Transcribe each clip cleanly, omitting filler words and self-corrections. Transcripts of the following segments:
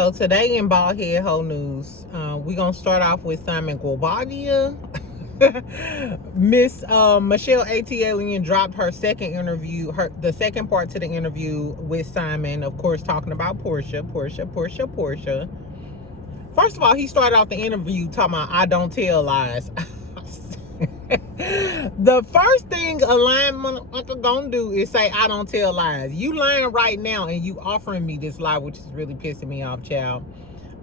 So today in Bald Head Ho News, we're going to start off with Simon Guobadia. Miss Michelle A.T. Alien dropped her second interview, the second part to the interview with Simon, of course, talking about Porsha. First of all, he started off the interview talking about, I don't tell lies. The first thing a lying motherfucker gonna do is say, I don't tell lies. You lying right now and you offering me this lie, which is really pissing me off, child.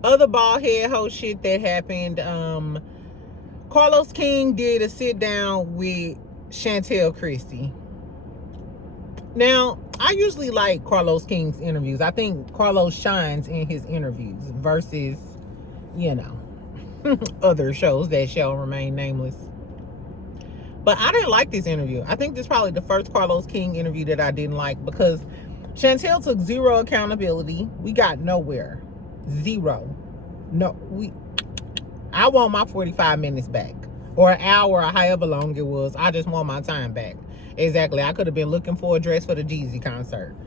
Other bald head ho shit that happened, Carlos King did a sit down with Chantel Christie. Now, I usually like Carlos King's interviews. I think Carlos shines in his interviews versus, you know, other shows that shall remain nameless. But I didn't like this interview. I think this is probably the first Carlos King interview that I didn't like because Chantel took zero accountability. We got nowhere. Zero. No, I want my 45 minutes back. Or an hour, or however long it was. I just want my time back. Exactly. I could have been looking for a dress for the Jeezy concert.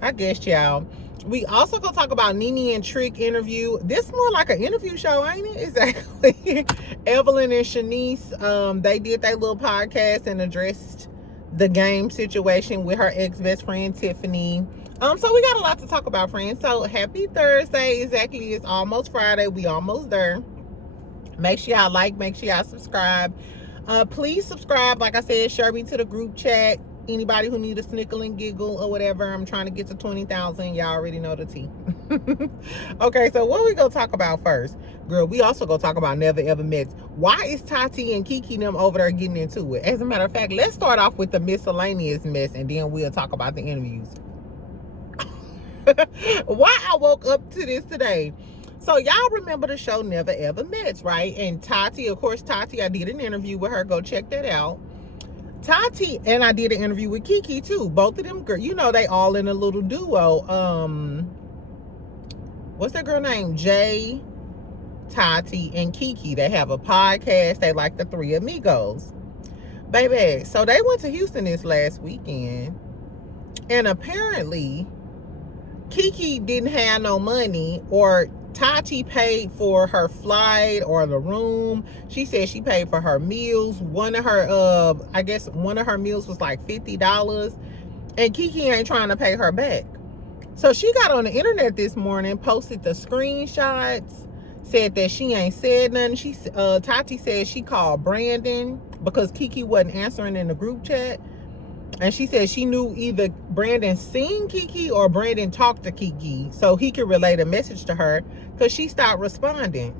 I guess, y'all. We also gonna talk about Nene and Trick interview. This is more like an interview show, ain't it? Exactly. Evelyn and Shaneice, they did their little podcast and addressed the game situation with her ex-best friend, Tiffany. So we got a lot to talk about, friends. So happy Thursday. Exactly. It's almost Friday. We almost there. Make sure y'all like, make sure y'all subscribe. Please subscribe, like I said, share me to the group chat. Anybody who need a snickle and giggle or whatever, I'm trying to get to 20,000. Y'all already know the tea. Okay, so what we gonna talk about first? Girl, we also gonna talk about Never Ever Met. Why is Tati and Kiki them over there getting into it? As a matter of fact, let's start off with the miscellaneous mess and then we'll talk about the interviews. Why I woke up to this today. So y'all remember the show Never Ever Met, right? And Tati, of course, Tati, I did an interview with her. Go check that out. Tati, and I did an interview with Kiki too. Both of them, girl, you know, they all in a little duo. What's that girl name? Jay, Tati, and Kiki. They have a podcast. They like the Three Amigos. Baby, so they went to Houston this last weekend. And apparently, Kiki didn't have no money, or Tati paid for her flight or the room. She said she paid for her meals. One of her, I guess one of her meals was like $50. And Kiki ain't trying to pay her back. So she got on the internet this morning, posted the screenshots, said that she ain't said nothing. Tati said she called Brandon because Kiki wasn't answering in the group chat. And she said she knew either Brandon seen Kiki or Brandon talked to Kiki so he could relay a message to her because she stopped responding.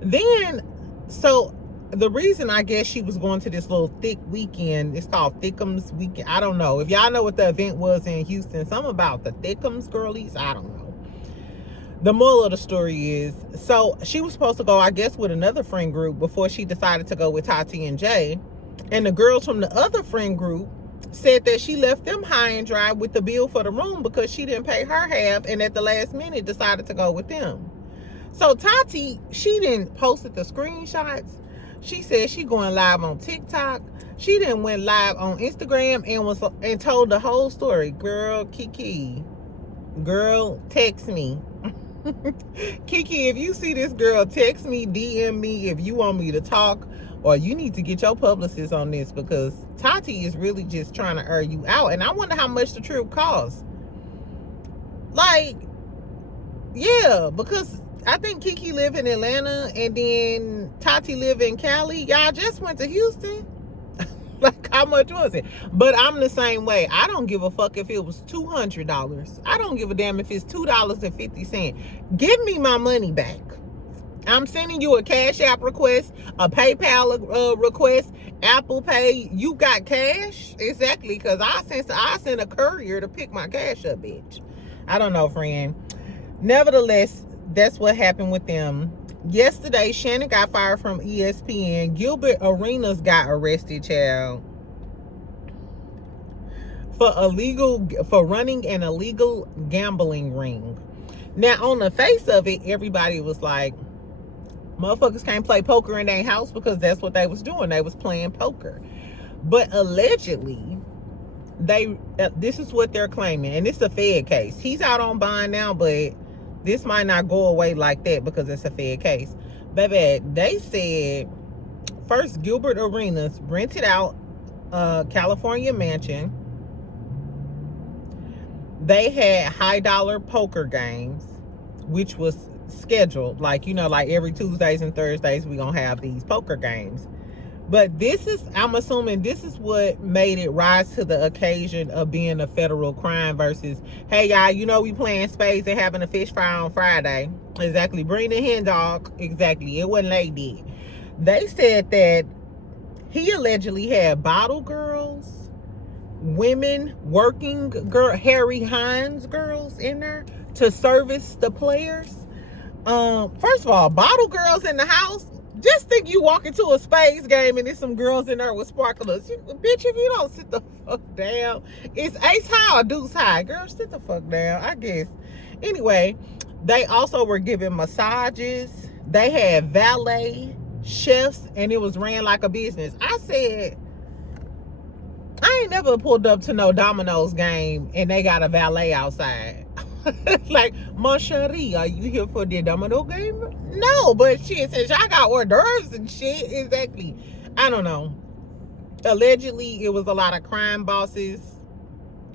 Then, so the reason I guess she was going to this little thick weekend, it's called Thickums Weekend. I don't know. If y'all know what the event was in Houston, something about the Thickums girlies, I don't know. The moral of the story is, so she was supposed to go, I guess, with another friend group before she decided to go with Tati and Jay. And the girls from the other friend group said that she left them high and dry with the bill for the room because she didn't pay her half and at the last minute decided to go with them. So Tati, she didn't posted the screenshots. She said she going live on TikTok. She then went live on Instagram and told the whole story. Girl, Kiki, girl, text me. Kiki, if you see this girl, text me, DM me if you want me to talk. Or you need to get your publicist on this because Tati is really just trying to air you out. And I wonder how much the trip costs. Like, yeah, because I think Kiki live in Atlanta and then Tati live in Cali. Y'all just went to Houston. Like, how much was it? But I'm the same way. I don't give a fuck if it was $200. I don't give a damn if it's $2.50. Give me my money back. I'm sending you a Cash App request, a PayPal request, Apple Pay. You got cash? Exactly, because I sent a courier to pick my cash up, bitch. I don't know, friend. Nevertheless, that's what happened with them. Yesterday, Shannon got fired from ESPN. Gilbert Arenas got arrested, child, for running an illegal gambling ring. Now, on the face of it, everybody was like, motherfuckers can't play poker in their house because that's what they was doing. They was playing poker. But allegedly, this is what they're claiming, and it's a Fed case. He's out on bond now, but this might not go away like that because it's a Fed case. Baby, they said first Gilbert Arenas rented out a California mansion. They had high dollar poker games, which was scheduled, like, you know, like every Tuesdays and Thursdays we gonna have these poker games. But this is, I'm assuming this is what made it rise to the occasion of being a federal crime versus, hey y'all, you know we playing spades and having a fish fry on Friday. Exactly. Bring the hen dog. Exactly. It wasn't like that. They said that he allegedly had bottle girls, women, working girl, Harry Hines girls in there to service the players. First of all, bottle girls in the house. Just think you walk into a spades game and there's some girls in there with sparklers. Bitch, if you don't sit the fuck down, it's ace high or deuce high. Girl, sit the fuck down, I guess. Anyway, they also were giving massages. They had valet, chefs, and it was ran like a business. I said, I ain't never pulled up to no Domino's game and they got a valet outside. Like, mon chéri, are you here for the domino game? No, but shit, since y'all got hors d'oeuvres and shit, exactly. I don't know. Allegedly, it was a lot of crime bosses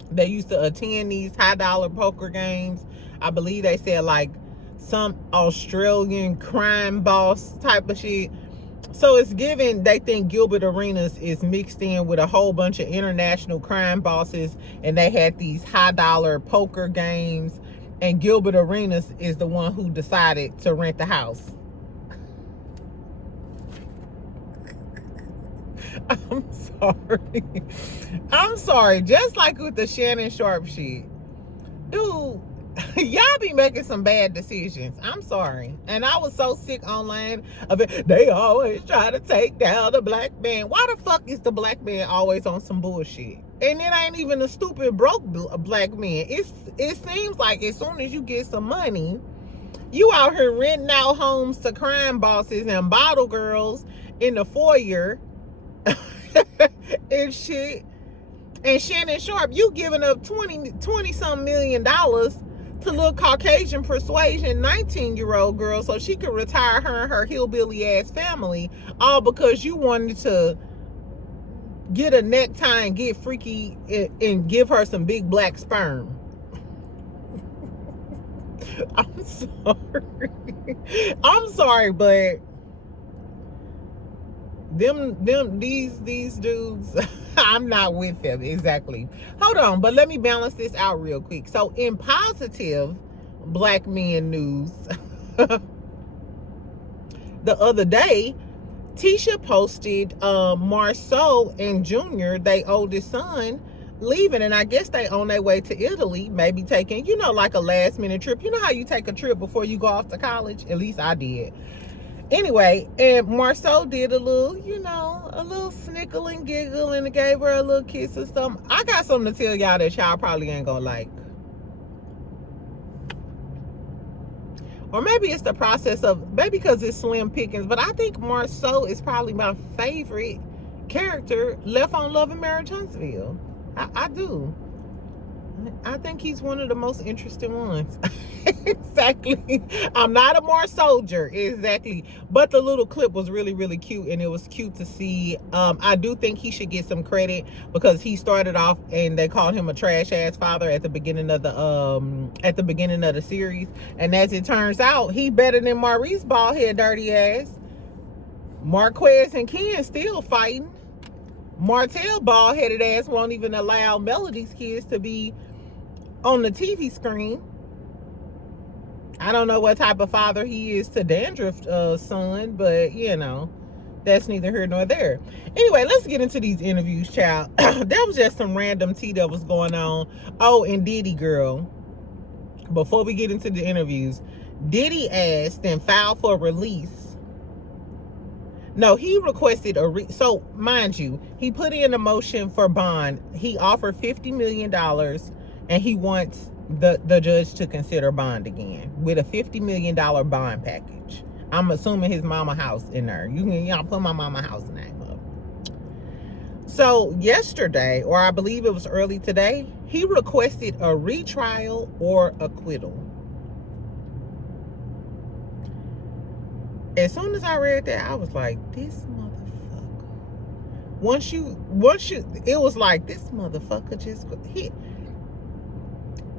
that used to attend these high dollar poker games. I believe they said like some Australian crime boss type of shit. So it's given, they think Gilbert Arenas is mixed in with a whole bunch of international crime bosses, and they had these high dollar poker games, and Gilbert Arenas is the one who decided to rent the house. I'm sorry. I'm sorry. Just like with the Shannon Sharpe shit. Dude, y'all be making some bad decisions. I'm sorry. And I was so sick online of it. They always try to take down the black man. Why the fuck is the black man always on some bullshit? And it ain't even a stupid broke black man. It seems like as soon as you get some money, you out here renting out homes to crime bosses and bottle girls in the foyer and shit. And Shannon Sharpe, you giving up 20 some million dollars to little Caucasian persuasion 19-year-old girl so she could retire her and her hillbilly ass family, all because you wanted to get a necktie and get freaky and give her some big black sperm. I'm sorry. I'm sorry, but these dudes, I'm not with them. Exactly. Hold on, but let me balance this out real quick. So in positive black men news, the other day, Tisha posted Marsau and Junior, their oldest son, leaving, and I guess they on their way to Italy, maybe taking, you know, like a last minute trip. You know how you take a trip before you go off to college? At least I did. Anyway, and Marsau did a little, you know, a little snickle and giggle and gave her a little kiss or something. I got something to tell y'all that y'all probably ain't gonna like. Or maybe it's the process of, maybe because it's slim pickings, but I think Marsau is probably my favorite character left on Love and Marriage Huntsville. I do. I think he's one of the most interesting ones. Exactly. I'm not a Mars soldier. Exactly. But the little clip was really, really cute, and it was cute to see. I do think he should get some credit because he started off and they called him a trash ass father at the beginning of the series. And as it turns out, he better than Maurice baldhead dirty ass. Marquez and Ken still fighting. Martell bald-headed ass won't even allow Melody's kids to be on the TV screen. I don't know what type of father he is to Dandruff's son, but you know, that's neither here nor there. Anyway, let's get into these interviews, child. That was just some random tea that was going on. Oh, and Diddy, girl. Before we get into the interviews, Diddy asked and filed for release. No, he requested so mind you, he put in a motion for bond. He offered $50 million, and he wants the judge to consider bond again with a $50 million bond package. I'm assuming his mama house in there. Y'all put my mama house name up. So yesterday, or I believe it was early today, he requested a retrial or acquittal. As soon as I read that, I was like, this motherfucker. Once you, it was like, this motherfucker just,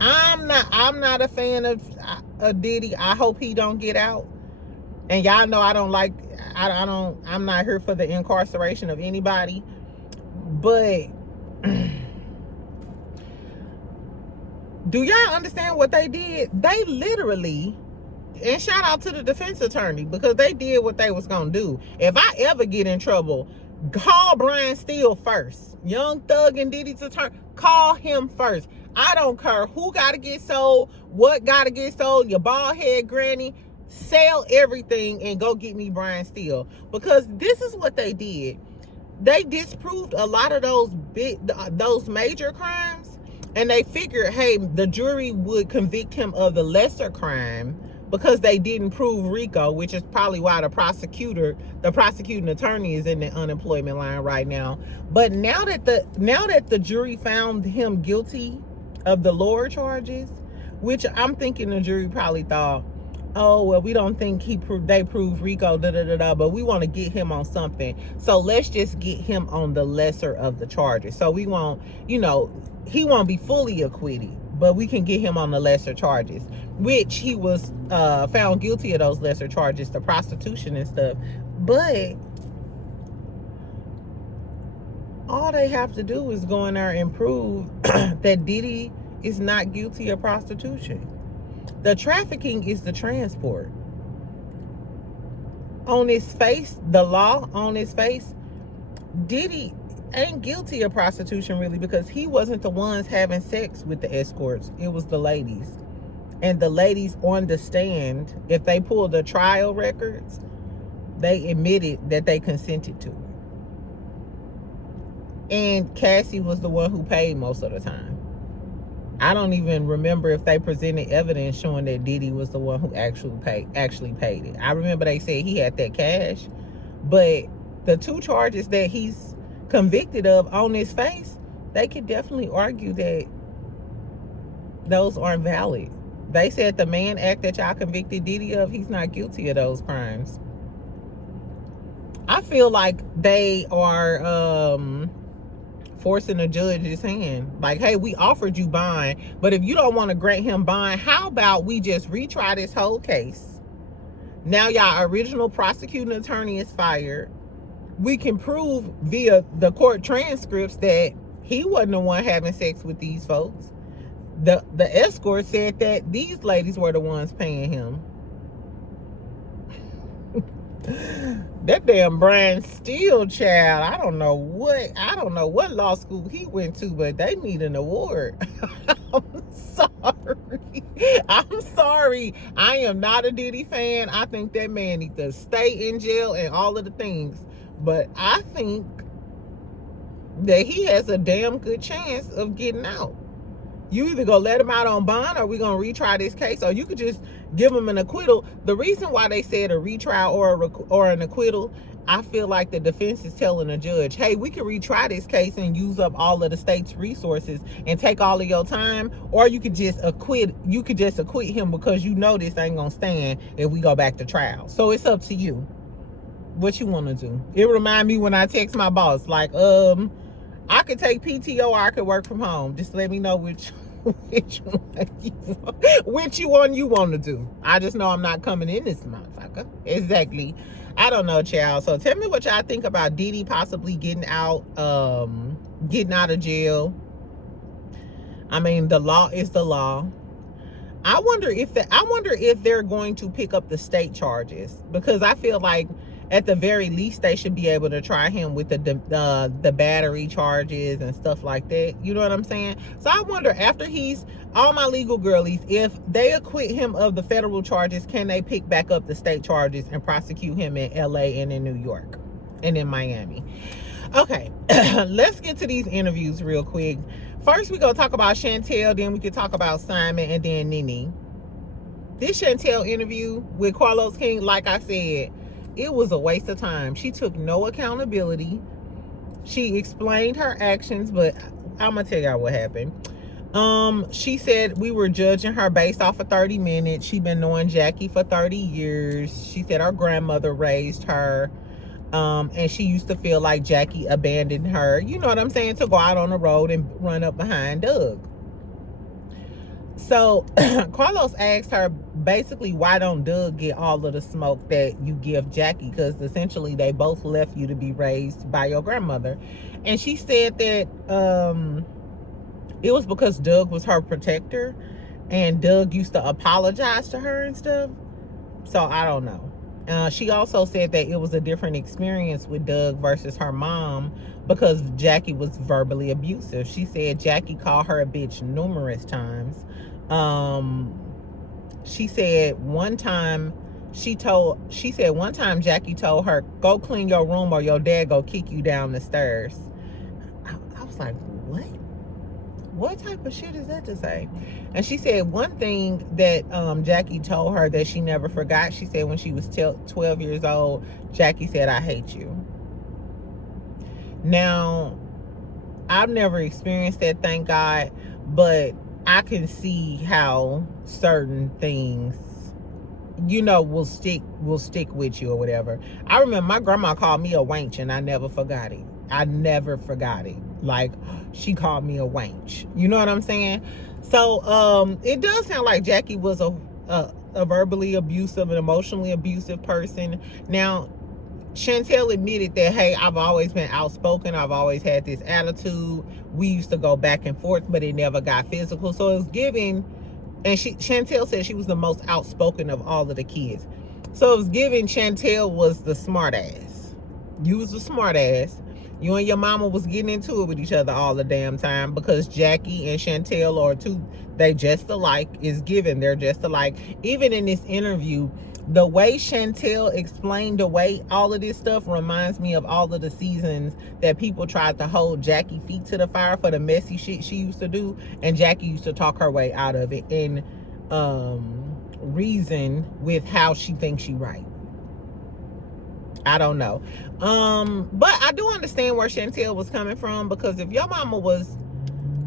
I'm not a fan of Diddy. I hope he don't get out. And y'all know I don't like, I'm not here for the incarceration of anybody. But do y'all understand what they did? They literally, and shout out to the defense attorney, because they did what they was gonna do. If I ever get in trouble, call Brian Steele first. Young Thug and Diddy's attorney, call him first. I don't care who gotta get sold, what gotta get sold, your bald head granny, sell everything and go get me Brian Steele. Because this is what they did. They disproved a lot of those major crimes, and they figured, hey, the jury would convict him of the lesser crime because they didn't prove RICO, which is probably why the prosecuting attorney is in the unemployment line right now. But now that the jury found him guilty of the lower charges, which I'm thinking the jury probably thought, oh, well, we don't think they proved RICO, but we want to get him on something. So let's just get him on the lesser of the charges. So we won't, he won't be fully acquitted, but we can get him on the lesser charges, which he was found guilty of those lesser charges, the prostitution and stuff. But all they have to do is go in there and prove that Diddy is not guilty of prostitution. The trafficking is the transport. On his face, the law on his face, Diddy ain't guilty of prostitution really, because he wasn't the ones having sex with the escorts. It was the ladies. And the ladies on the stand, if they pulled the trial records, they admitted that they consented to it. And Cassie was the one who paid most of the time. I don't even remember if they presented evidence showing that Diddy was the one who actually paid it. I remember they said he had that cash, but the two charges that he's convicted of on his face, they could definitely argue that those aren't valid. They said the Mann Act that y'all convicted Diddy of, he's not guilty of those crimes. I feel like they are forcing the judge's hand. Like, hey, we offered you bond, but if you don't want to grant him bond, how about we just retry this whole case? Now y'all original prosecuting attorney is fired. We can prove via the court transcripts that he wasn't the one having sex with these folks. The escort said that these ladies were the ones paying him. That damn Brian Steele child, I don't know what law school he went to, but they need an award. I'm sorry. I am not a Diddy fan. I think that man needs to stay in jail and all of the things. But I think that he has a damn good chance of getting out. You either gonna let him out on bond, or we gonna retry this case, or you could just give him an acquittal. The reason why they said a retrial or an acquittal, I feel like the defense is telling the judge, hey, we can retry this case and use up all of the state's resources and take all of your time, or you could just acquit him because you know this ain't gonna stand if we go back to trial. So it's up to you what you want to do. It remind me when I text my boss, like, I could take PTO or I could work from home. Just let me know which one you want to do. I just know I'm not coming in this motherfucker. Exactly. I don't know, child. So tell me what y'all think about Diddy possibly getting out of jail. I mean, the law is the law. I wonder if they're going to pick up the state charges, because I feel like at the very least they should be able to try him with the battery charges and stuff like that. You know what I'm saying? So I wonder, after he's all my legal girlies, if they acquit him of the federal charges, can they pick back up the state charges and prosecute him in LA and in New York and in Miami? Okay, let's get to these interviews real quick. First, we're going to talk about Chantel, then we can talk about Simon, and then Nene. This Chantel interview with Carlos King, like I said, it was a waste of time. She took no accountability. She explained her actions, but I'm gonna tell y'all what happened. She said we were judging her based off of 30 minutes. She been knowing Jackie for 30 years. She said her grandmother raised her. And she used to feel like Jackie abandoned her, you know what I'm saying, to go out on the road and run up behind Doug. So Carlos asked her basically, why don't Doug get all of the smoke that you give Jackie? Because essentially they both left you to be raised by your grandmother. And she said that it was because Doug was her protector and Doug used to apologize to her and stuff. So I don't know. She also said that it was a different experience with Doug versus her mom because Jackie was verbally abusive. She said Jackie called her a bitch numerous times. She said one time Jackie told her, go clean your room or your dad go kick you down the stairs. I was like, what type of shit is that to say? And she said one thing that Jackie told her that she never forgot. She said when she was 12 years old, Jackie said, I hate you. Now, I've never experienced that, thank God, but I can see how certain things, you know, will stick with you or whatever. I remember my grandma called me a wench and I never forgot it. Like, she called me a wench. You know what I'm saying? So it does sound like Jackie was a verbally abusive and emotionally abusive person. Now, Chantel admitted that, hey, I've always been outspoken. I've always had this attitude. We used to go back and forth, but it never got physical. So it was giving, and Chantel said she was the most outspoken of all of the kids. So it was giving Chantel was the smart ass. You was the smart ass. You and your mama was getting into it with each other all the damn time because Jackie and Chantel are two, they just alike. Is given, they're just alike. Even in this interview, the way Chantel explained away all of this stuff reminds me of all of the seasons that people tried to hold Jackie feet to the fire for the messy shit she used to do, and Jackie used to talk her way out of it and reason with how she thinks she right. I don't know. But I do understand where Chantel was coming from, because if your mama was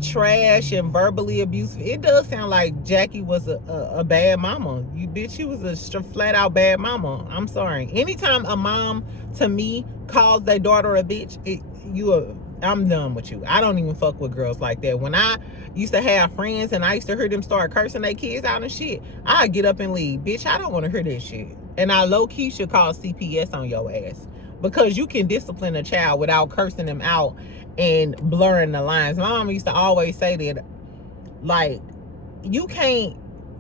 trash and verbally abusive, it does sound like Jackie was a bad mama. You bitch, she was a flat out bad mama. I'm sorry. Anytime a mom to me calls their daughter a bitch, I'm done with you. I don't even fuck with girls like that. When I used to have friends and I used to hear them start cursing their kids out and shit, I'd get up and leave. Bitch, I don't want to hear that shit. And I low-key should call CPS on your ass, because you can discipline a child without cursing them out and blurring the lines. My mom used to always say that, like, you can't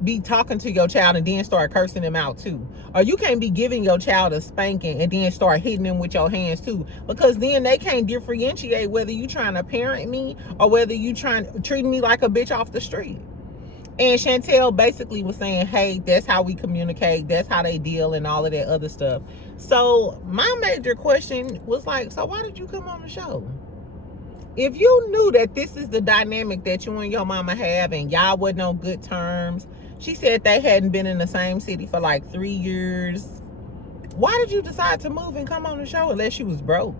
be talking to your child and then start cursing them out too. Or you can't be giving your child a spanking and then start hitting them with your hands too, because then they can't differentiate whether you trying to parent me or whether you trying to treat me like a bitch off the street. And Chantel basically was saying, hey, that's how we communicate, that's how they deal, and all of that other stuff. So my major question was like, so why did you come on the show? If you knew that this is the dynamic that you and your mama have and y'all wasn't on good terms, she said they hadn't been in the same city for like 3 years. Why did you decide to move and come on the show unless she was broke?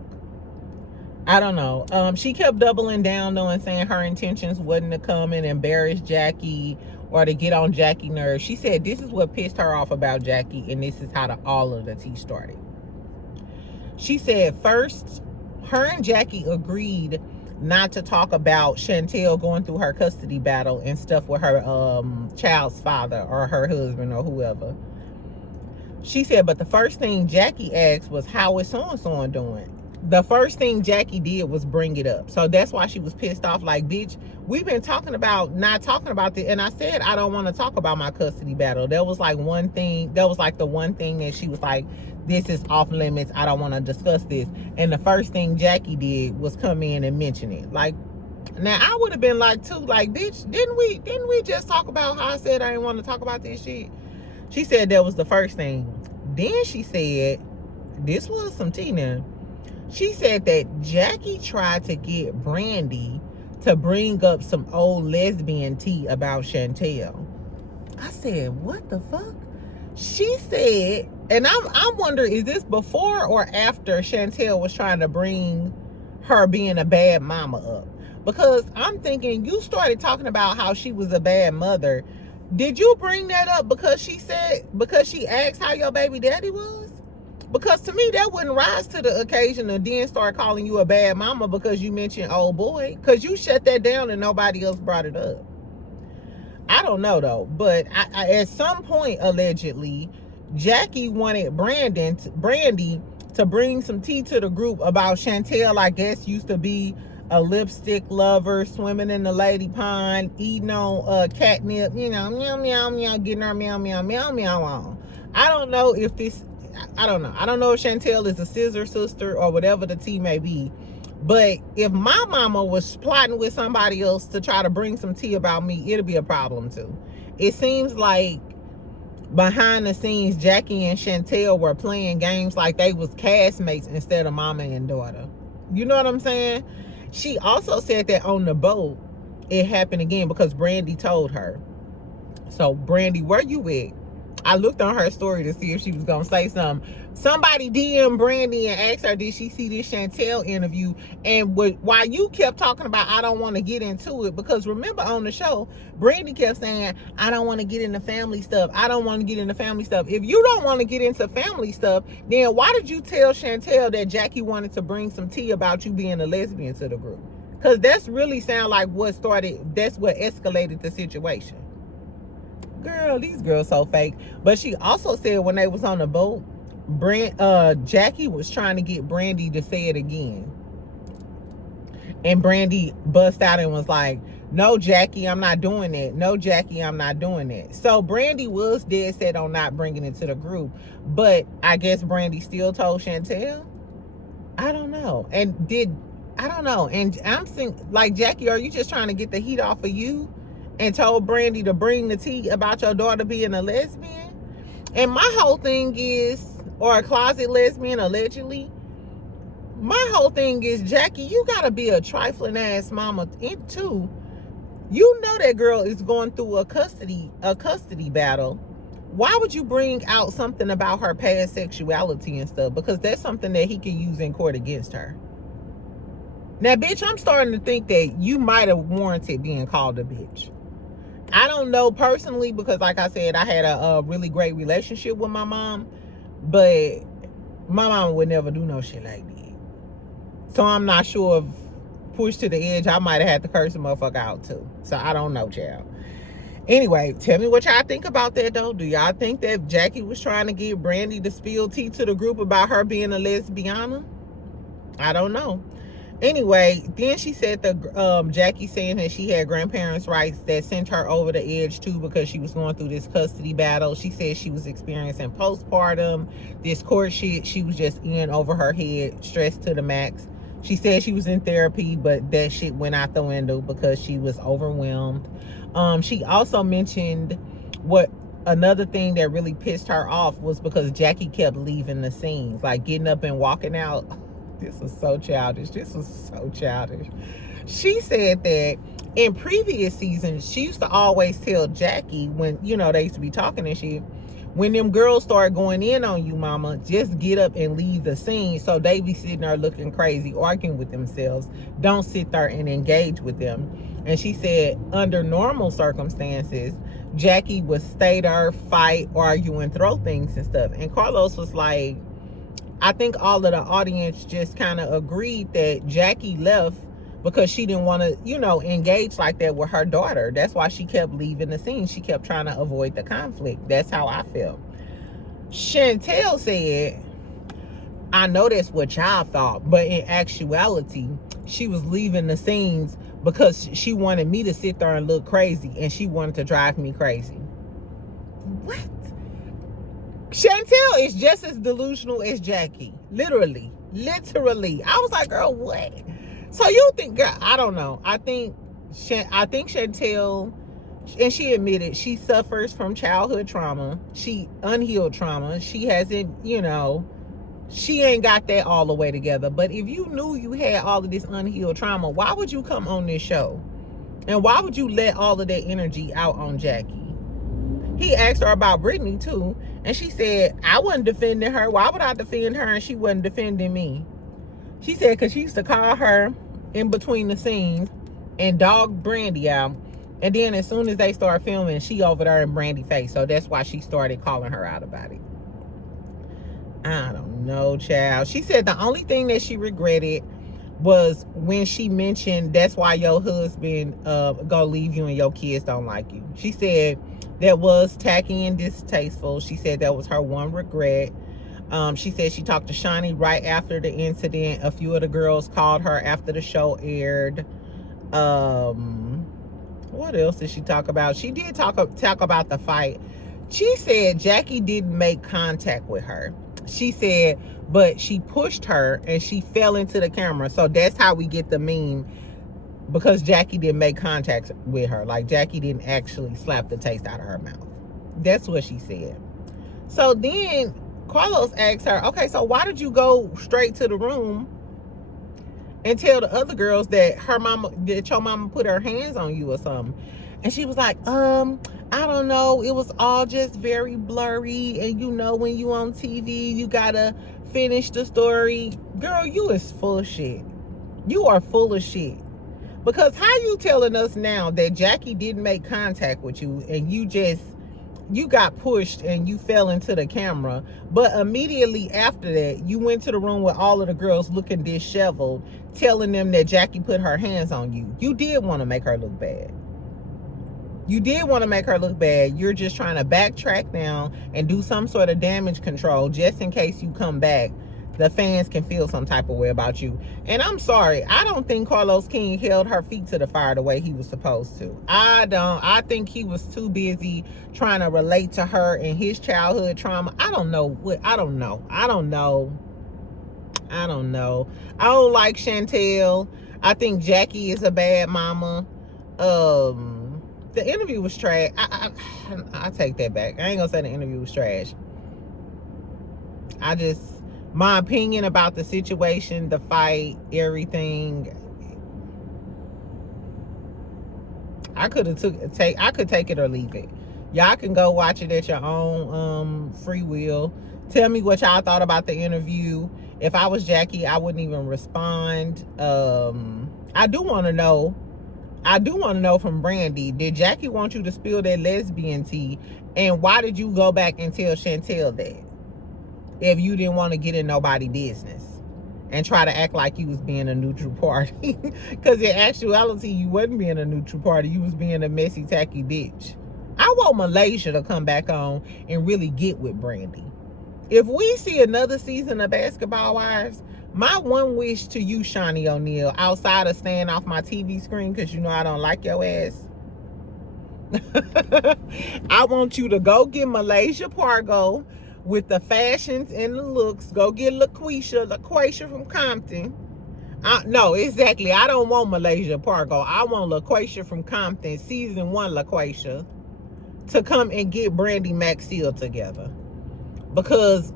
I don't know. She kept doubling down though and saying her intentions wasn't to come and embarrass Jackie or to get on Jackie's nerves. She said this is what pissed her off about Jackie, and this is how all of the tea started. She said first, her and Jackie agreed not to talk about Chantel going through her custody battle and stuff with her child's father or her husband or whoever. She said, but the first thing Jackie asked was, how is so-and-so doing? The first thing Jackie did was bring it up. So that's why she was pissed off. Like, bitch, we've been talking about not talking about this. And I said, I don't want to talk about my custody battle. That was like one thing. That was like the one thing that she was like, this is off limits. I don't want to discuss this. And the first thing Jackie did was come in and mention it. Like, now I would have been like, too, like, bitch, didn't we just talk about how I said I didn't want to talk about this shit? She said that was the first thing. Then she said, this was some tea now. She said that Jackie tried to get Brandy to bring up some old lesbian tea about Chantel. I said, what the fuck? She said, and I'm wondering, is this before or after Chantel was trying to bring her being a bad mama up. Because I'm thinking, you started talking about how she was a bad mother. Did you bring that up because she asked how your baby daddy was? Because to me, that wouldn't rise to the occasion and then start calling you a bad mama because you mentioned old boy. Because you shut that down and nobody else brought it up. I don't know though. But at some point, allegedly, Jackie wanted Brandy to bring some tea to the group about Chantel, I guess, used to be a lipstick lover, swimming in the lady pond, eating on catnip, meow, meow, meow, getting her meow, meow, meow, meow on. I don't know if I don't know. I don't know if Chantel is a scissor sister or whatever the tea may be. But if my mama was plotting with somebody else to try to bring some tea about me, it'll be a problem too. It seems like behind the scenes, Jackie and Chantel were playing games like they was castmates instead of mama and daughter. You know what I'm saying? She also said that on the boat, it happened again because Brandy told her. So, Brandy, where you at? I looked on her story to see if she was going to say something. Somebody DM Brandy and asked her, did she see this Chantel interview? And while you kept talking about, I don't want to get into it, because remember on the show, Brandy kept saying, I don't want to get into family stuff. I don't want to get into family stuff. If you don't want to get into family stuff, then why did you tell Chantel that Jackie wanted to bring some tea about you being a lesbian to the group? Because that's really sound like that's what escalated the situation. Girl, these girls so fake. But she also said when they was on the boat, Jackie was trying to get Brandy to say it again. And Brandy bust out and was like, no, Jackie, I'm not doing it. No, Jackie, I'm not doing it. So Brandy was dead set on not bringing it to the group. But I guess Brandy still told Chantel? I don't know. I don't know. And I'm thinking, like, Jackie, are you just trying to get the heat off of you? And told Brandy to bring the tea about your daughter being a lesbian? And my whole thing is, or a closet lesbian, allegedly. My whole thing is, Jackie, you gotta be a trifling ass mama too. You know that girl is going through a custody battle. Why would you bring out something about her past sexuality and stuff? Because that's something that he can use in court against her. Now, bitch, I'm starting to think that you might have warranted being called a bitch. I don't know personally, because like I said, I had a really great relationship with my mom, but my mom would never do no shit like that. So I'm not sure if pushed to the edge, I might have had to curse a motherfucker out too. So I don't know, child. Anyway, tell me what y'all think about that though. Do y'all think that Jackie was trying to get Brandy to spill tea to the group about her being a lesbiana? I don't know. Anyway, then she said that Jackie saying that she had grandparents' rights that sent her over the edge too, because she was going through this custody battle. She said she was experiencing postpartum, this court shit she was just in over her head, stressed to the max. She said she was in therapy, but that shit went out the window because she was overwhelmed. She also mentioned another thing that really pissed her off was because Jackie kept leaving the scenes, like getting up and walking out. This was so childish. She said that in previous seasons, she used to always tell Jackie when, they used to be talking and shit, when them girls start going in on you, mama, just get up and leave the scene. So they be sitting there looking crazy, arguing with themselves. Don't sit there and engage with them. And she said under normal circumstances, Jackie would stay there, fight, argue, and throw things and stuff. And Carlos was like, I think all of the audience just kind of agreed that Jackie left because she didn't want to, engage like that with her daughter. That's why she kept leaving the scene. She kept trying to avoid the conflict. That's how I felt. Chantel said, I know that's what y'all thought, but in actuality, she was leaving the scenes because she wanted me to sit there and look crazy, and she wanted to drive me crazy. What? Chantel is just as delusional as Jackie. Literally. I was like, girl, what? So you think, girl, I don't know. I think Chantel, and she admitted she suffers from childhood trauma. Unhealed trauma. She hasn't, she ain't got that all the way together. But if you knew you had all of this unhealed trauma, why would you come on this show? And why would you let all of that energy out on Jackie? He asked her about Brittany too, and she said, I wasn't defending her. Why would I defend her and she wasn't defending me? She said because she used to call her in between the scenes and dog Brandy out. And then as soon as they start filming, she over there in Brandy face. So that's why she started calling her out about it. I don't know, child. She said the only thing that she regretted was when she mentioned that's why your husband gonna leave you and your kids don't like you. She said that was tacky and distasteful. She said that was her one regret. She said she talked to Shani right after the incident. A few of the girls called her after the show aired. What else did she talk about? She did talk about the fight. She said Jackie didn't make contact with her. She said, but she pushed her and she fell into the camera. So that's how we get the meme, because Jackie didn't make contact with her. Like Jackie didn't actually slap the taste out of her mouth. That's what she said. So then Carlos asked her, okay, so why did you go straight to the room and tell the other girls that your mama put her hands on you or something? And she was like, I don't know. It was all just very blurry. And you know, when you on TV, you gotta finish the story. Girl, you is full of shit. You are full of shit. Because how you telling us now that Jackie didn't make contact with you and you got pushed and you fell into the camera, but immediately after that, you went to the room with all of the girls looking disheveled, telling them that Jackie put her hands on you. You did want to make her look bad. You did want to make her look bad. You're just trying to backtrack now and do some sort of damage control just in case you come back. The fans can feel some type of way about you. And I'm sorry, I don't think Carlos King held her feet to the fire the way he was supposed to. I think he was too busy trying to relate to her and his childhood trauma. I don't know. I don't like Chantel. I think Jackie is a bad mama. The interview was trash. I take that back. I ain't gonna say the interview was trash. My opinion about the situation, the fight, everything, I could take it or leave it. Y'all can go watch it at your own free will. Tell me what y'all thought about the interview. If I was Jackie, I wouldn't even respond. I do want to know from Brandy, did Jackie want you to spill that lesbian tea? And why did you go back and tell Chantel that? If you didn't want to get in nobody's business and try to act like you was being a neutral party. Because in actuality, you wasn't being a neutral party. You was being a messy, tacky bitch. I want Malaysia to come back on and really get with Brandy. If we see another season of Basketball Wives, my one wish to you, Shani O'Neal, outside of staying off my TV screen because you know I don't like your ass, I want you to go get Malaysia Pargo with the fashions and the looks. Go get LaQuisha from Compton. No, exactly. I don't want Malaysia Pargo. I want LaQuisha from Compton, season 1 LaQuisha, to come and get Brandy Maxfield together. Because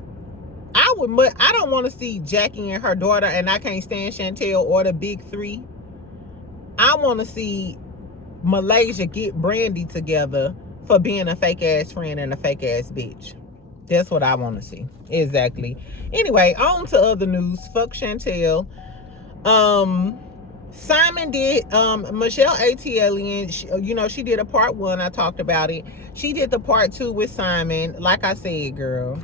I don't want to see Jackie and her daughter, and I can't stand Chantel or the big three. I want to see Malaysia get Brandy together for being a fake ass friend and a fake ass bitch. That's what I want to see. Exactly. Anyway, on to other news. Fuck Chantel. Simon did, Michelle Alien, she did a part 1. I talked about it. She did the part 2 with Simon. Like I said, girl,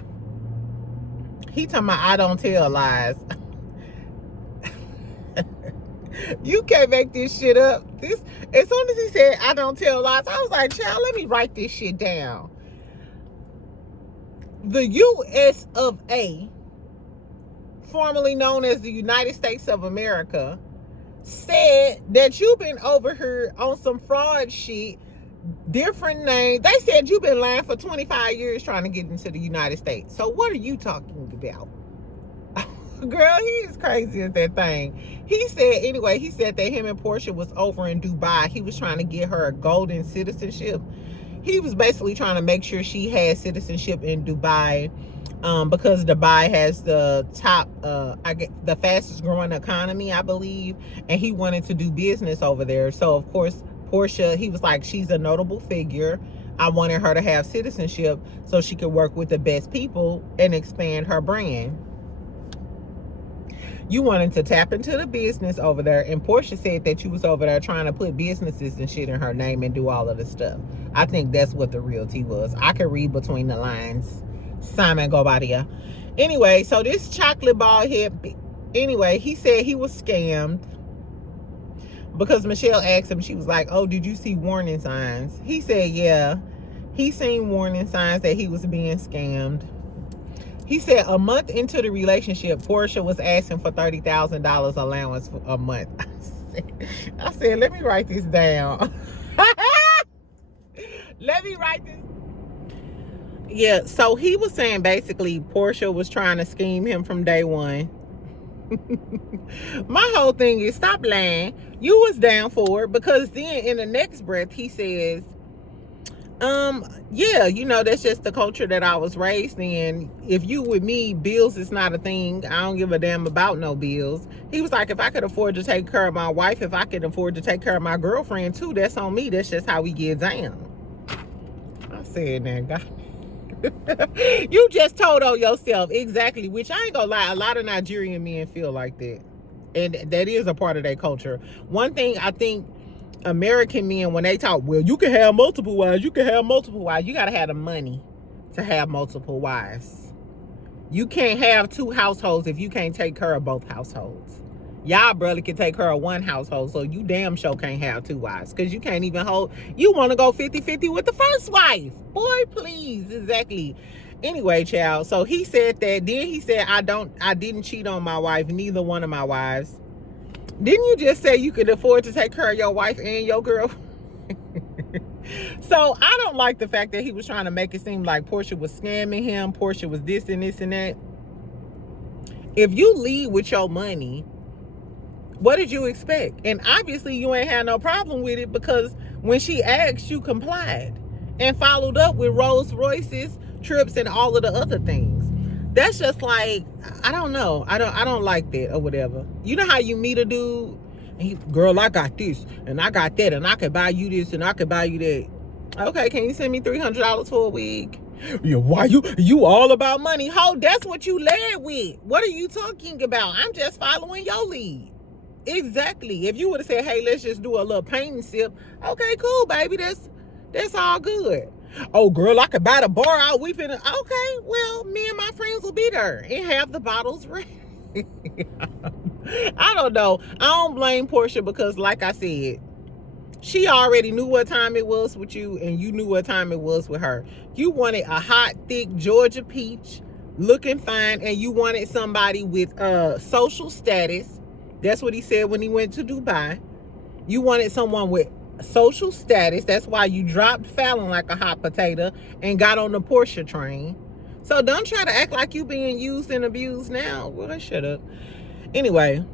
he talking about I don't tell lies. You can't make this shit up. As soon as he said I don't tell lies, I was like, child, let me write this shit down. The U.S. of A., formerly known as the United States of America, said that you've been over here on some fraud shit, different names. They said you've been lying for 25 years trying to get into the United States. So what are you talking about? Girl, he is crazy as that thing. He said that him and Porsha was over in Dubai. He was trying to get her a golden citizenship. He was basically trying to make sure she had citizenship in Dubai, because Dubai has the top, the fastest growing economy, I believe, and he wanted to do business over there. So of course, Porsha, he was like, she's a notable figure. I wanted her to have citizenship so she could work with the best people and expand her brand. You wanted to tap into the business over there, and Porsha said that you was over there trying to put businesses and shit in her name and do all of this stuff. I think that's what the real tea was. I can read between the lines. Simon Guobadia. Anyway, so this chocolate bald head, anyway, he said he was scammed because Michelle asked him, she was like, oh, did you see warning signs? He said, yeah, he seen warning signs that he was being scammed. He said a month into the relationship, Porsha was asking for $30,000 allowance for a month. I said, let me write this down. Let me write this. Yeah, so he was saying basically Porsha was trying to scheme him from day one. My whole thing is, stop lying. You was down for it, because then in the next breath he says, yeah, you know, that's just the culture that I was raised in. If you with me, bills is not a thing. I don't give a damn about no bills. He was like, if I could afford to take care of my wife, if I could afford to take care of my girlfriend too, that's on me. That's just how we get down. I said that, God. You just told on yourself. Exactly. Which I ain't gonna lie, a lot of Nigerian men feel like that, and that is a part of their culture. One thing I think American men, when they talk, well, you can have multiple wives, you can have multiple wives, you gotta have the money to have multiple wives. You can't have two households if you can't take care of both households. Y'all brother can take care of one household, so you damn sure can't have two wives, because you can't even hold, you want to go 50-50 with the first wife. Boy, please. Exactly. Anyway, child, so he said that. Then he said, I didn't cheat on my wife, neither one of my wives. Didn't you just say you could afford to take care of your wife and your girl? So I don't like the fact that he was trying to make it seem like Porsha was scamming him, Porsha was this and this and that. If you lead with your money, what did you expect? And obviously you ain't had no problem with it, because when she asked, you complied and followed up with Rolls Royces, trips, and all of the other things. That's just like, I don't know. I don't like that or whatever. You know how you meet a dude and he, girl, I got this and I got that and I could buy you this and I could buy you that. Okay, can you send me $300 for a week? Yeah, why you all about money? Ho, that's what you led with. What are you talking about? I'm just following your lead. Exactly. If you would have said, hey, let's just do a little paint and sip. Okay, cool, baby. That's all good. Oh, girl, I could buy the bar out. We finna. Okay, well, me and my friends will be there and have the bottles ready. I don't know. I don't blame Porsha, because like I said, she already knew what time it was with you, and you knew what time it was with her. You wanted a hot, thick Georgia peach, looking fine, and you wanted somebody with social status. That's what he said when he went to Dubai. You wanted someone with social status. That's why you dropped Fallon like a hot potato and got on the Porsha train. So don't try to act like you being used and abused now. Well, shut up. Anyway,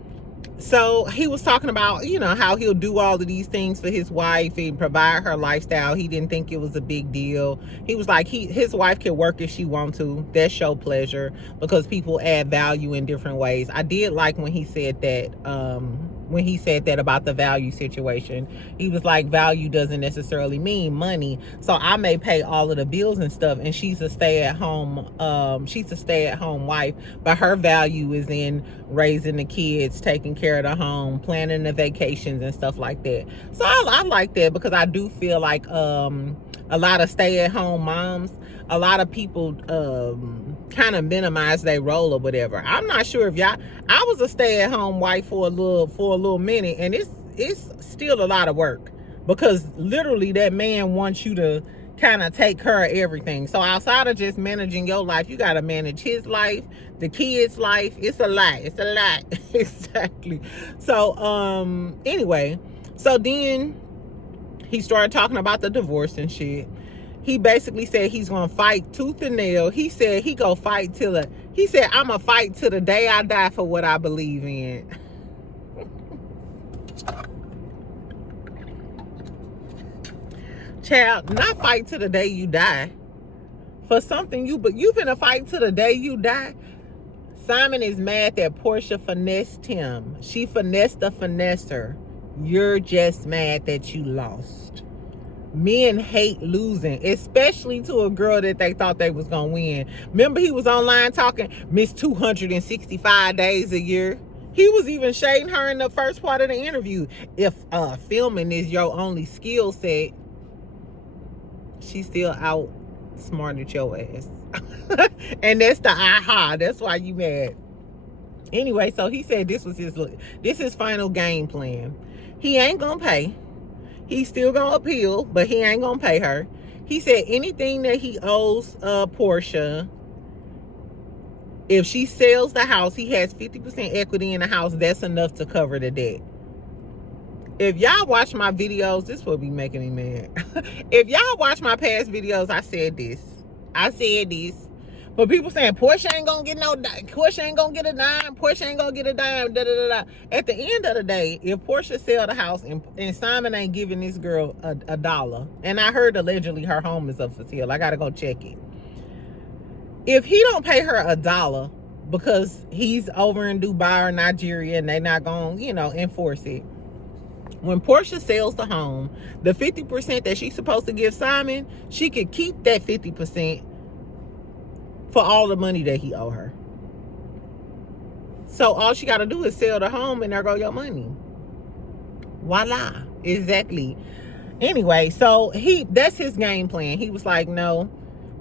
so he was talking about, you know, how he'll do all of these things for his wife and provide her lifestyle. He didn't think it was a big deal. He was like, his wife can work if she wants to. That's show pleasure, because people add value in different ways. I did like when he said that, about the value situation. He was like, value doesn't necessarily mean money. So I may pay all of the bills and stuff, and she's a stay-at-home wife, but her value is in raising the kids, taking care of the home, planning the vacations and stuff like that. So I like that, because I do feel like a lot of stay-at-home moms, a lot of people kind of minimize their role or whatever. I'm not sure if y'all, I was a stay-at-home wife for a little minute, and it's still a lot of work, because literally that man wants you to kind of take care of everything. So outside of just managing your life, you got to manage his life, the kids' life. It's a lot. Exactly. So anyway, so then he started talking about the divorce and shit. He basically said he's gonna fight tooth and nail. He said he go fight he said, I'm gonna fight till the day I die for what I believe in. Child, not fight till the day you die for something you finna fight till the day you die. Simon is mad that Porsha finessed him. She finessed the finesser. You're just mad that you lost. Men hate losing, especially to a girl that they thought they was gonna win. Remember, he was online talking, miss 265 days a year. He was even shading her in the first part of the interview. If filming is your only skill set, she still outsmarted your ass. And that's the aha. That's why you mad. Anyway, so he said this was his final game plan. He ain't gonna pay. He's still gonna appeal, but he ain't gonna pay her. He said anything that he owes Porsha, if she sells the house, he has 50% equity in the house. That's enough to cover the debt. If y'all watch my videos, this will be making me mad. If y'all watch my past videos, I said this. But people saying Porsha ain't gonna get no dime, Porsha ain't gonna get a dime, Porsha ain't gonna get a dime, da da da da. At the end of the day, if Porsha sell the house and Simon ain't giving this girl a dollar, and I heard allegedly her home is up for sale, I gotta go check it. If he don't pay her a dollar because he's over in Dubai or Nigeria and they not gonna, enforce it, when Porsha sells the home, the 50% that she's supposed to give Simon, she could keep that 50% for all the money that he owe her. So all she got to do is sell the home and there go your money. Voila. Exactly. Anyway, so that's his game plan. He was like, no.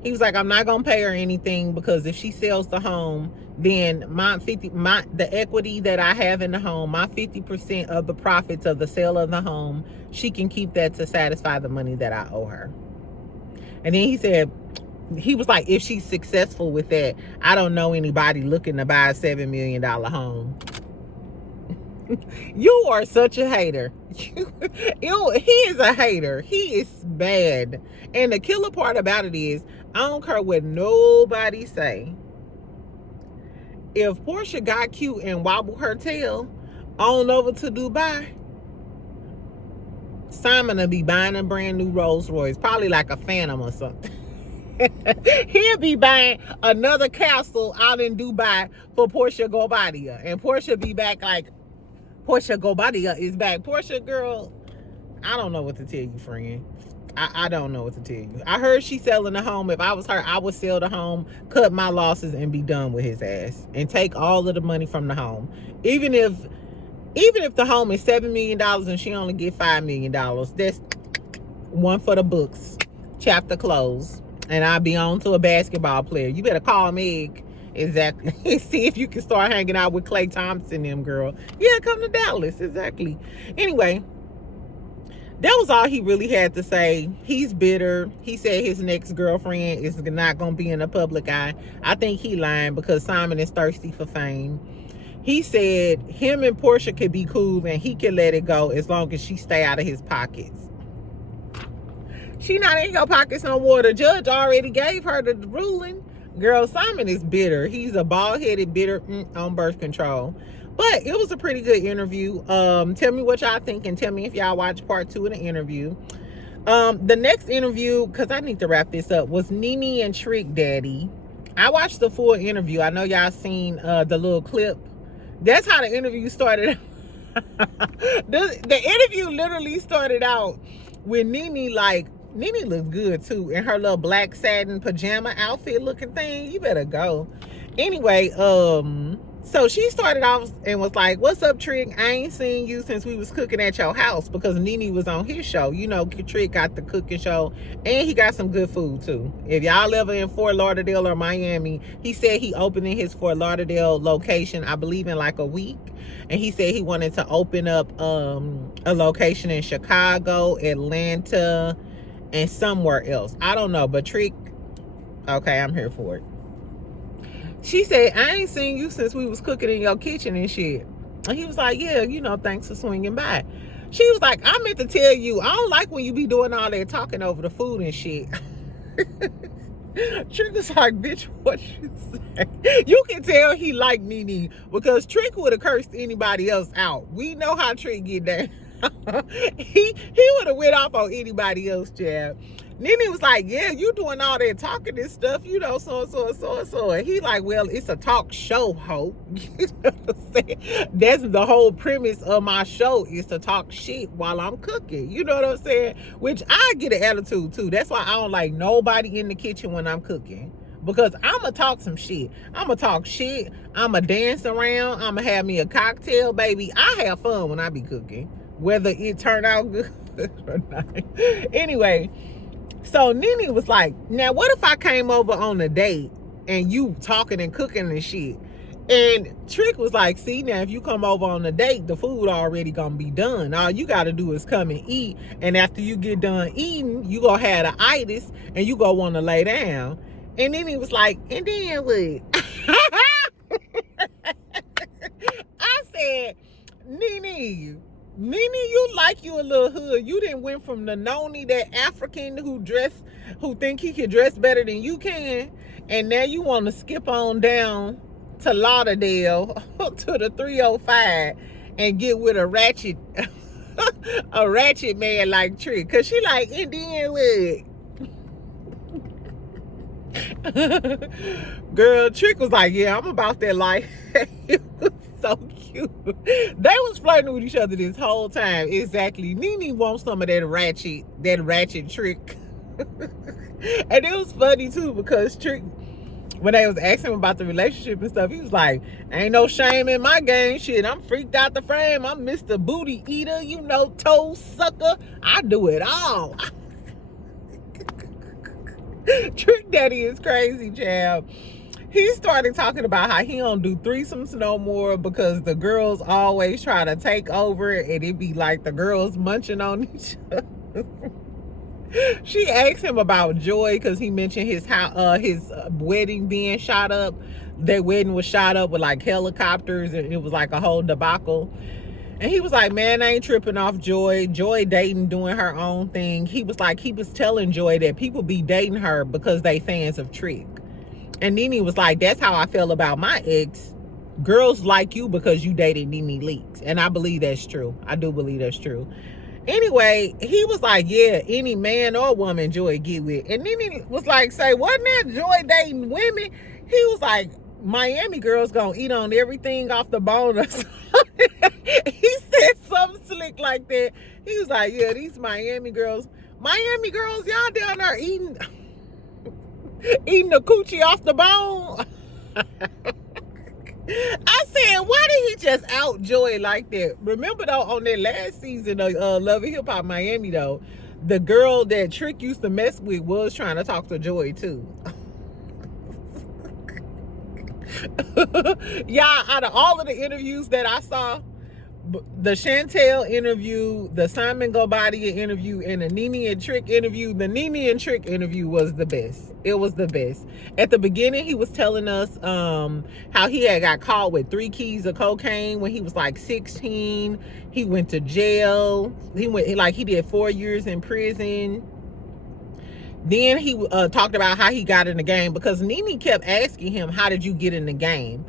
He was like, I'm not going to pay her anything because if she sells the home, then the equity that I have in the home, my 50% of the profits of the sale of the home, she can keep that to satisfy the money that I owe her. And then he was like, if she's successful with that, I don't know anybody looking to buy a $7 million home. You are such a hater. He is a hater. He is bad. And the killer part about it is, I don't care what nobody say. If Porsha got cute and wobbled her tail on over to Dubai, Simon will be buying a brand new Rolls Royce, probably like a Phantom or something. He'll be buying another castle out in Dubai for Porsha Guobadia. And Porsha be back like, Porsha Guobadia is back. Porsha, girl, I don't know what to tell you, friend. I don't know what to tell you. I heard she's selling the home. If I was her, I would sell the home, cut my losses, and be done with his ass. And take all of the money from the home. Even if the home is $7 million and she only get $5 million, that's one for the books. Chapter closed. And I'll be on to a basketball player. You better call Meg. Exactly. See if you can start hanging out with Klay Thompson, them, girl. Yeah, come to Dallas. Exactly. Anyway, that was all he really had to say. He's bitter. He said his next girlfriend is not going to be in the public eye. I think he lying because Simon is thirsty for fame. He said him and Porsha could be cool and he could let it go as long as she stay out of his pockets. She not in your pockets no more. The judge already gave her the ruling. Girl, Simon is bitter. He's a bald-headed, bitter on birth control. But it was a pretty good interview. Tell me what y'all think and tell me if y'all watch part 2 of the interview. The next interview, because I need to wrap this up, was Nene and Trick Daddy. I watched the full interview. I know y'all seen the little clip. That's how the interview started. The interview literally started out with Nene Nene looks good too in her little black satin pajama outfit looking thing. You better go. Anyway, so she started off and was like, what's up, Trick? I ain't seen you since we was cooking at your house, because Nene was on his show. You know, Trick got the cooking show and he got some good food too. If y'all ever in Fort Lauderdale or Miami, he said he opening his Fort Lauderdale location, I believe, in like a week. And he said he wanted to open up a location in Chicago, Atlanta, and somewhere else. I don't know, but Trick, okay, I'm here for it. She said, I ain't seen you since we was cooking in your kitchen and shit. And he was like, yeah, thanks for swinging by. She was like, I meant to tell you, I don't like when you be doing all that talking over the food and shit. Trick was like, bitch, what you say? You can tell he liked Nene because Trick would have cursed anybody else out. We know how Trick get down. he would have went off on anybody else, Chad. Nene was like, yeah, you doing all that talking and stuff, so. And he like, well, it's a talk show, ho. You know what I'm saying? That's the whole premise of my show, is to talk shit while I'm cooking. You know what I'm saying? Which I get an attitude too. That's why I don't like nobody in the kitchen when I'm cooking. because I'ma talk some shit. I'ma talk shit. I'ma dance around. I'ma have me a cocktail, baby. I have fun when I be cooking, whether it turn out good or not. Anyway, so Nene was like, now what if I came over on a date and you talking and cooking and shit? And Trick was like, see, now if you come over on a date, the food already gonna be done. All you gotta do is come and eat. And after you get done eating, you gonna have the itis and you gonna wanna lay down. And then he was like, and then what? I said, Nene, you like you a little hood. You didn't went from the Noni, that African who think he can dress better than you can. And now you wanna skip on down to Lauderdale to the 305 and get with a ratchet man like Trick. Cause she like, Indian wood. Girl, Trick was like, yeah, I'm about that life. It was so cute. They was flirting with each other this whole time. Exactly. Nene wants some of that ratchet Trick. And it was funny too, because Trick, when they was asking him about the relationship and stuff, he was like, ain't no shame in my game. Shit, I'm freaked out the frame. I'm Mr. Booty Eater, you know, toe sucker. I do it all. Trick Daddy is crazy, child. He started talking about how he don't do threesomes no more because the girls always try to take over and it be like the girls munching on each other. She asked him about Joy because he mentioned his wedding being shot up. Their wedding was shot up with like helicopters and it was like a whole debacle. And he was like, man, I ain't tripping off Joy. Joy dating, doing her own thing. He was like, he was telling Joy that people be dating her because they fans of Trick. And Nene was like, that's how I feel about my ex. Girls like you because you dated Nene Leakes. And I believe that's true. I do believe that's true. Anyway, he was like, yeah, any man or woman Joy get with. And Nene was like, say, wasn't that Joy dating women? He was like, Miami girls gonna eat on everything off the bone or something. He said something slick like that. He was like, yeah, these Miami girls, y'all down there eating the coochie off the bone. I said, why did he just out Joy like that? Remember though, on that last season of Love and Hip Hop Miami though, the girl that Trick used to mess with was trying to talk to Joy too. Yeah, out of all of the interviews that I saw, the Chantel interview, the Simon Guobadia interview, and the Nene and Trick interview, the Nene and Trick interview was the best. It was the best. At the beginning, he was telling us how he had got caught with 3 keys of cocaine when he was like 16. He went to jail. He did 4 years in prison. Then he talked about how he got in the game because Nene kept asking him, how did you get in the game?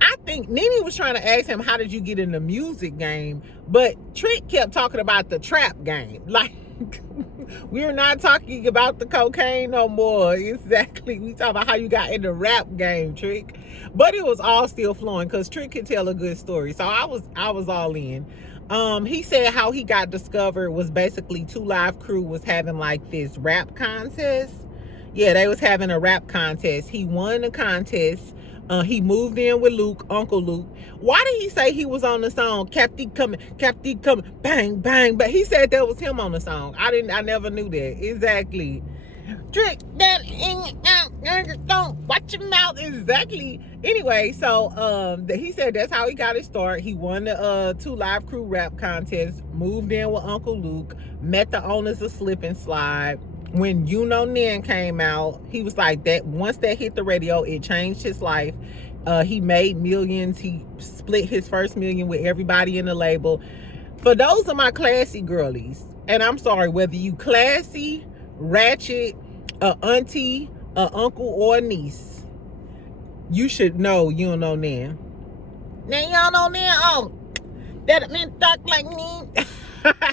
I think Nene was trying to ask him, how did you get in the music game? But Trick kept talking about the trap game. Like, we're not talking about the cocaine no more. Exactly. We talk about how you got in the rap game, Trick. But it was all still flowing because Trick could tell a good story. So I was all in. He said how he got discovered was basically 2 Live Crew was having like this rap contest. Yeah, they was having a rap contest. He won the contest. He moved in with Luke, Uncle Luke. Why did he say he was on the song Captain coming, bang, bang, but he said that was him on the song. I never knew that. Exactly. Trick that in don't watch your mouth. Exactly. Anyway, so he said that's how he got his start. He won the 2 Live Crew rap contest, moved in with Uncle Luke, met the owners of Slip and Slide. When You Know Nene came out, he was like that. Once that hit the radio, it changed his life. He made millions. He split his first million with everybody in the label. For those of my classy girlies, and I'm sorry, whether you classy, ratchet, a auntie, a uncle, or a niece, you should know You Know Nene. Now y'all know Nene. Oh, that meant talk like me.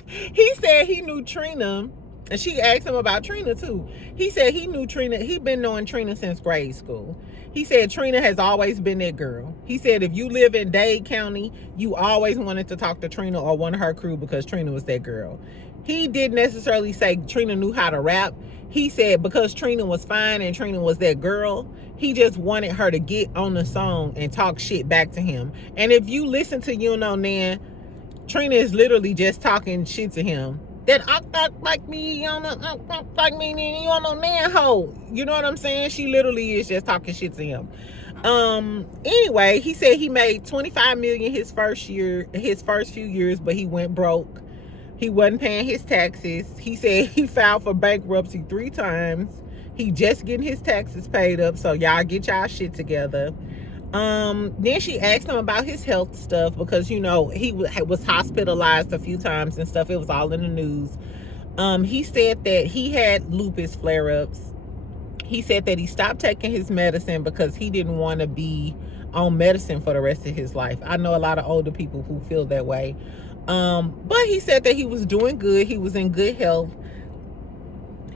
He said he knew Trina. And she asked him about Trina too. He said he knew Trina. He'd been knowing Trina since grade school. He said Trina has always been that girl. He said if you live in Dade County, you always wanted to talk to Trina or one of her crew because Trina was that girl. he didn't necessarily say Trina knew how to rap. He said because Trina was fine and Trina was that girl, he just wanted her to get on the song and talk shit back to him. And if you listen to You Know Nan, Trina is literally just talking shit to him. That I thought like me, you know, like me, you don't know Nan hoe. You know what I'm saying? She literally is just talking shit to him. Anyway, he said he made $25 million his first few years, but he went broke. He wasn't paying his taxes. He said he filed for bankruptcy 3 times. He just getting his taxes paid up, so y'all get y'all shit together. Then she asked him about his health stuff because, you know, he was hospitalized a few times and stuff. It was all in the news. He said that he had lupus flare-ups. He said that he stopped taking his medicine because he didn't want to be on medicine for the rest of his life. I know a lot of older people who feel that way. But he said that he was doing good. He was in good health.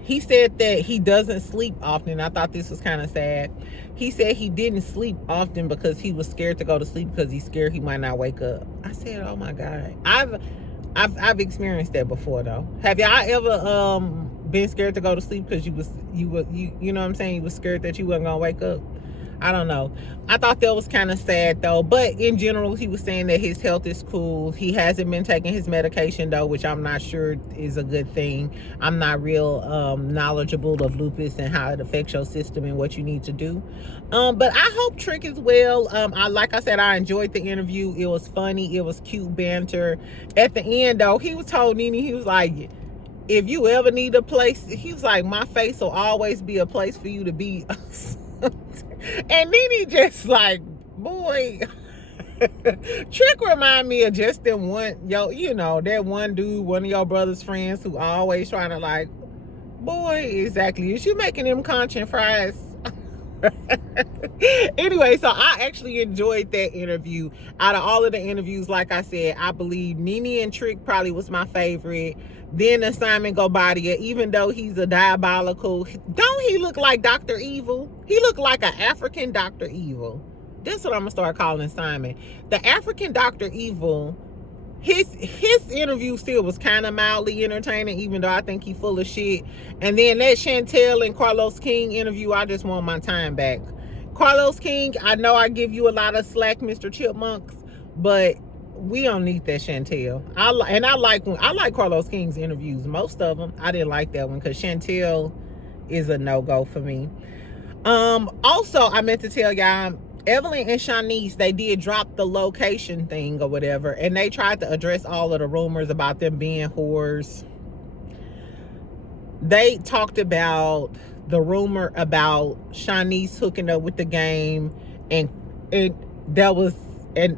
He said that he doesn't sleep often. I thought this was kind of sad. He said he didn't sleep often because he was scared to go to sleep because he's scared he might not wake up. I said, oh my God. I've experienced that before though. Have y'all ever been scared to go to sleep because you know what I'm saying? You was scared that you wasn't gonna wake up? I don't know. I thought that was kind of sad though. But in general, he was saying that his health is cool. He hasn't been taking his medication though, which I'm not sure is a good thing. I'm not real knowledgeable of lupus and how it affects your system and what you need to do. But I hope Trick is well. Like I said, I enjoyed the interview. It was funny. It was cute banter. At the end though, he was told Nene, he was like, if you ever need a place, he was like, my face will always be a place for you to be. And Nene just like, boy, Trick remind me of just them one, you know, that one dude, one of your brother's friends who always trying to like, boy, exactly. Is you making them conch fries? Anyway, so I actually enjoyed that interview. Out of all of the interviews, like I said, I believe Nene and Trick probably was my favorite. Then Simon Guobadia, even though he's a diabolical, don't he look like Dr. Evil? He looked like an African Dr. Evil. That's what I'm gonna start calling Simon. The African Dr. Evil. His interview still was kind of mildly entertaining, even though I think he's full of shit. And then that Chantel and Carlos King interview, I just want my time back. Carlos King, I know I give you a lot of slack, Mr. Chipmunks, but we don't need that Chantel. I like Carlos King's interviews. Most of them. I didn't like that one because Chantel is a no-go for me. Also, I meant to tell y'all, Evelyn and Shaneice, they did drop the location thing or whatever, and they tried to address all of the rumors about them being whores. They talked about the rumor about Shaneice hooking up with the game, and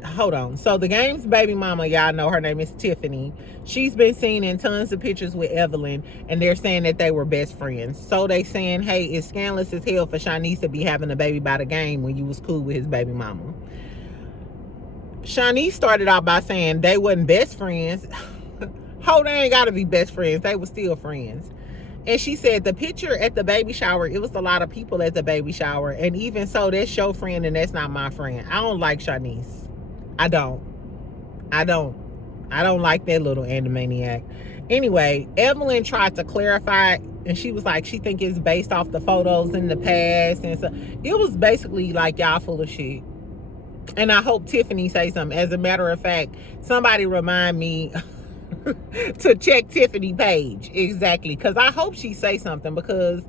hold on. So the game's baby mama, y'all know her name is Tiffany. She's been seen in tons of pictures with Evelyn, and they're saying that they were best friends. So they saying, hey, it's scandalous as hell for Shaneice to be having a baby by the game when you was cool with his baby mama. Shaneice started out by saying they wasn't best friends. They ain't gotta be best friends. They were still friends. And she said the picture at the baby shower, it was a lot of people at the baby shower. And even so, that's your friend and that's not my friend. I don't like Shaneice. I don't like that little animaniac. Anyway, Evelyn tried to clarify, and she was like, she think it's based off the photos in the past. And so it was basically like, y'all full of shit. And I hope Tiffany say something. As a matter of fact, somebody remind me to check Tiffany page. Exactly. Because I hope she say something, because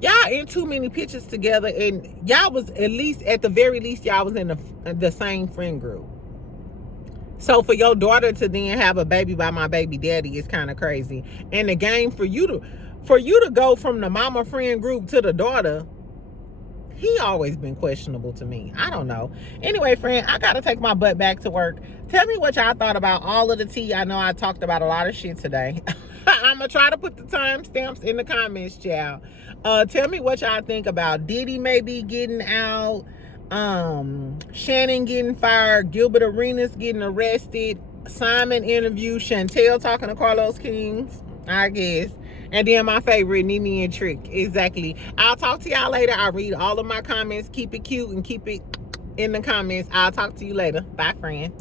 y'all in too many pictures together, and y'all was at the very least, y'all was in the same friend group. So for your daughter to then have a baby by my baby daddy is kind of crazy. And the game for you to go from the mama friend group to the daughter, he always been questionable to me. I don't know. Anyway, friend, I gotta take my butt back to work. Tell me what y'all thought about all of the tea. I know I talked about a lot of shit today. I'm gonna try to put the timestamps in the comments, child. Tell me what y'all think about Diddy maybe getting out, Shannon getting fired, Gilbert Arenas getting arrested, Simon interview, Chantel talking to Carlos King, I guess, and then my favorite, Nene and Trick. Exactly. I'll talk to y'all later. I'll read all of my comments. Keep it cute and keep it in the comments. I'll talk to you later. Bye, friend.